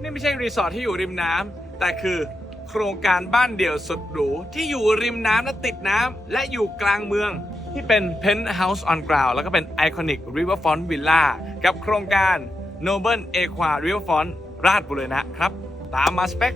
นี่ไม่ใช่รีสอร์ทที่อยู่ริมน้ำแต่คือโครงการบ้านเดี่ยวสุดหรูที่อยู่ริมน้ำและติดน้ำและอยู่กลางเมือง ที่เป็น Penthouse on Ground แล้วก็เป็น Iconic Riverfront Villa กับโครงการ Noble Equa Riverfront ราชบุรณะครับ ตามมาสเปค